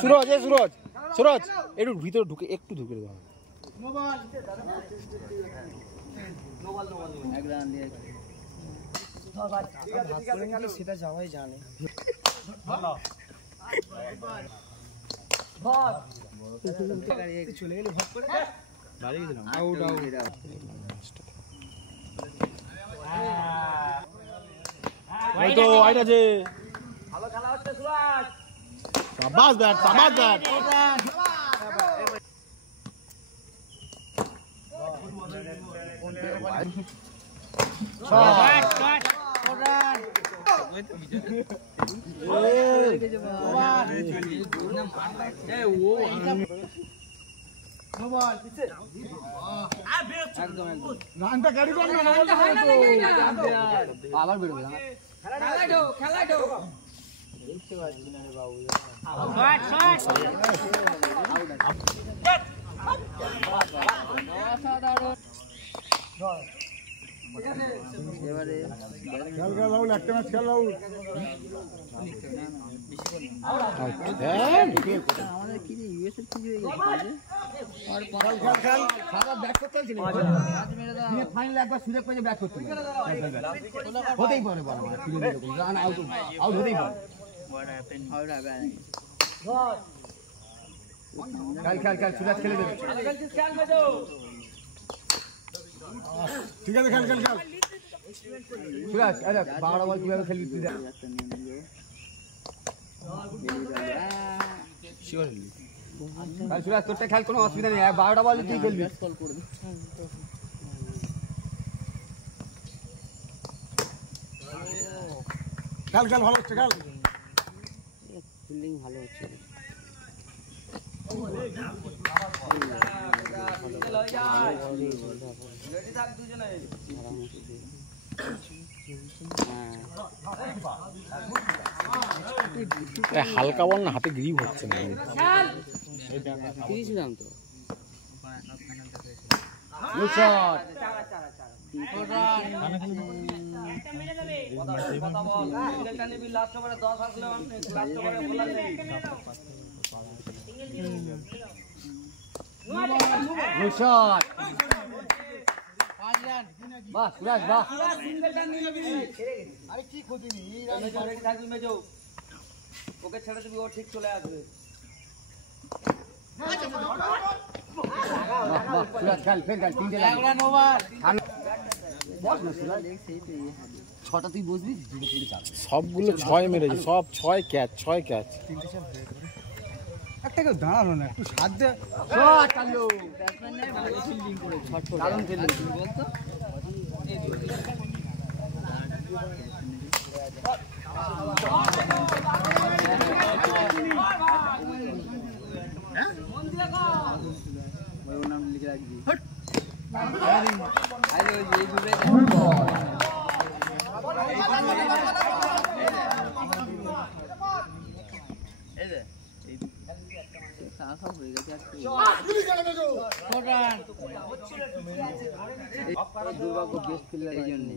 সুরজ সুরজ সুরজ একটু ভিতরে ঢুকে একটু ঢুকে দেওয়া সেটা যাওয়াই জানে চলে গেলে ভট করে আউট আউট তো আইটা যে ভালো খেলা হচ্ছে সুরাজ সাবাস ব্যাট সাবাস ব্যাট রানটা গাড়ি কর না আবার বেরোবে খেলা দেখতে পাচ্ছি না রে বাবু হতেই পারে রান আউট আউট হতেই পারে খেল খেল সুরাজ খেলে দেবে ঠিক আছে খেল খেল খেল সুরাজ আরে বাংলা বল কিভাবে খেলবি তুই সুরাজ তোরটা খেল কোনো অসুবিধা নেই 12টা বল তুই খেলবি খেল খেল ভালো হচ্ছে খেল ফিল্ডিং ভালো হচ্ছে হালকা বল না হাতে গ্রিপ হচ্ছে না ওকে ছেড়ে দিবি ও ঠিক চলে আসবে ছটা তুই বসবি সবগুলো 6 মেরেছি সব 6 ক্যাচ 6 ক্যাচ একটা কেউ দাঁড়ানো না একটু সাধ্য দুর্ভাগ্য বেস্ট প্লেয়ার এই জন্য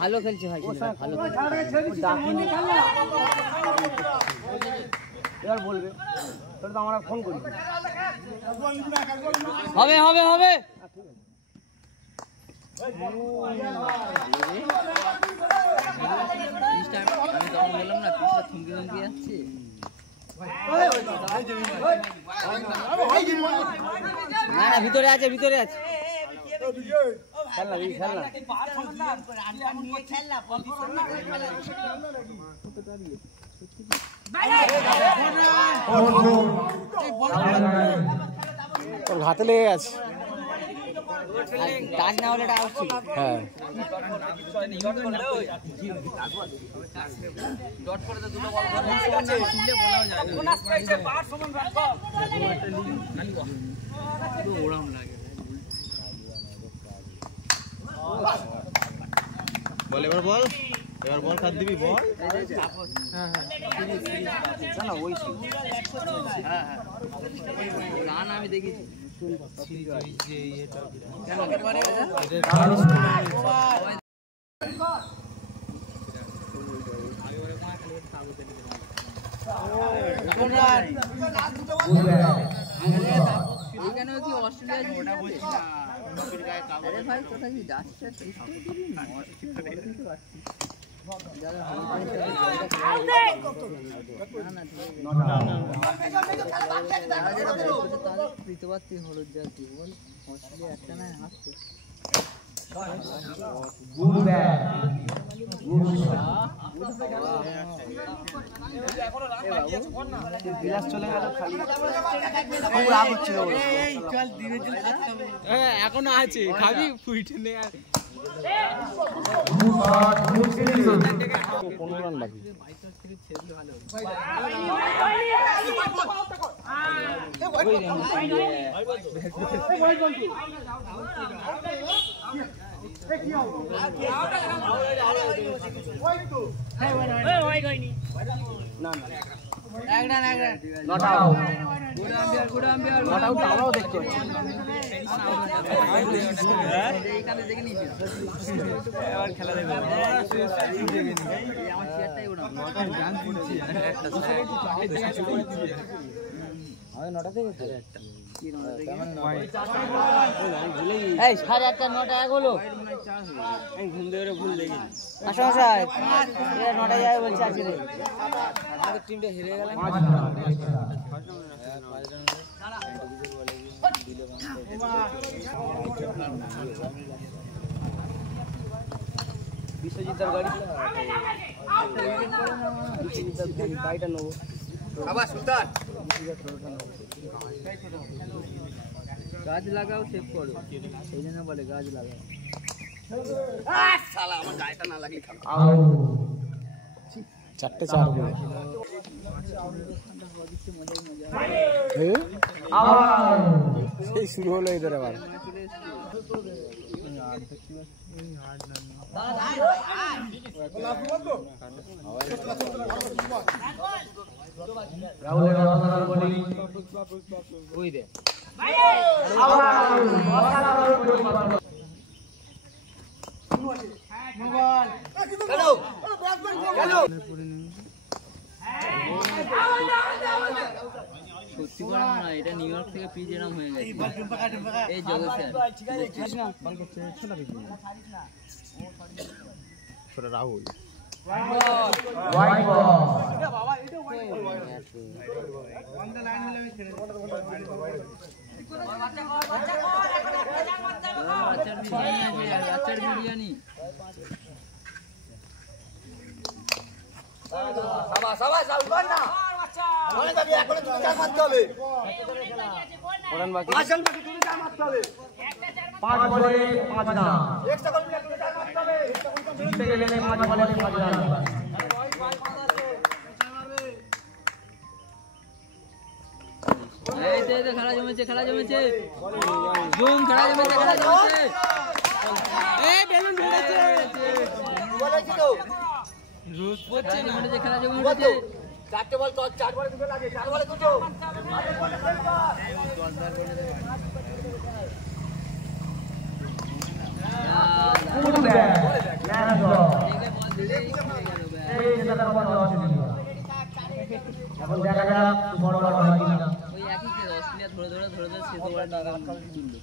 ভালো খেলছে ভাই ভালো এবার বলবে তোর তো আমরা ফোন করি হবে হবে হবে বললাম না পিসটা থমকে থমকে যাচ্ছে না না ভিতরে আছে ভিতরে আছে তোর হাতে লেগে গেছে টাচ না হলে আউট ছিল হ্যাঁ ডট করে দুটো বল খেললে বলাও যায় বোনাস পাইছে 5 সমান রাখো পুরো ওরাম লাগে এবার বল কাট দিবি বল গান আমি দেখেছি এখানে কি অস্ট্রেলিয়া ভাই কোথায় কি যাচ্ছে হলুদ জাতি বল অস্ট্রেলিয়া একটা না হাসছে এখনো আছে খাবি ফুইটে নে 15 রান বাকি সাড়ে আটটা 9টা হলো ঘুম দেবে ভুল লেগে নটায় যাবে বলছে আজকে আমাদের টিমটা হেরে গেল বিশ্বজিৎ গাড়ি গাড়িটা নেবো গাছ লাগাও সেভ করো সেই জন্য বলে গাছ লাগাও আমার গাড়িটা না লাগলে খাবো 4-4 করে সেই শুরু হলো এদের আবার সত্যি করে না এটা নিউ ইয়র্ক থেকে পিচ এরম হয়ে গেছে এই জগৎ স্যার রাহুল বিরিয়ানি খেলা জমেছে খেলা জমেছে জুম খেলা জমেছে খেলা জমেছে খেলা জমেছে চারটে বল 4 বলে দুটো লাগে 4 বলে দুটো এখন দেখা যাক বড় বড় হয় কিনা ওই একই কে অস্ট্রেলিয়া ধরে শেষ ওভারে টাকা তুললো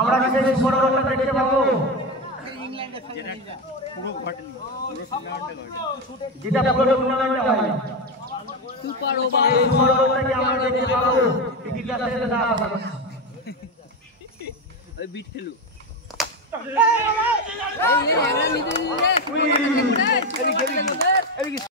আমরা কি ছোট বলটা দেখতে পাবো যেটা পুরো টুর্নামেন্টে হয় সুপার ওভার এই ছোট বলটাকে আমরা দেখতে পাবো টিকিট কাটতে না ওই বিট খেলু এই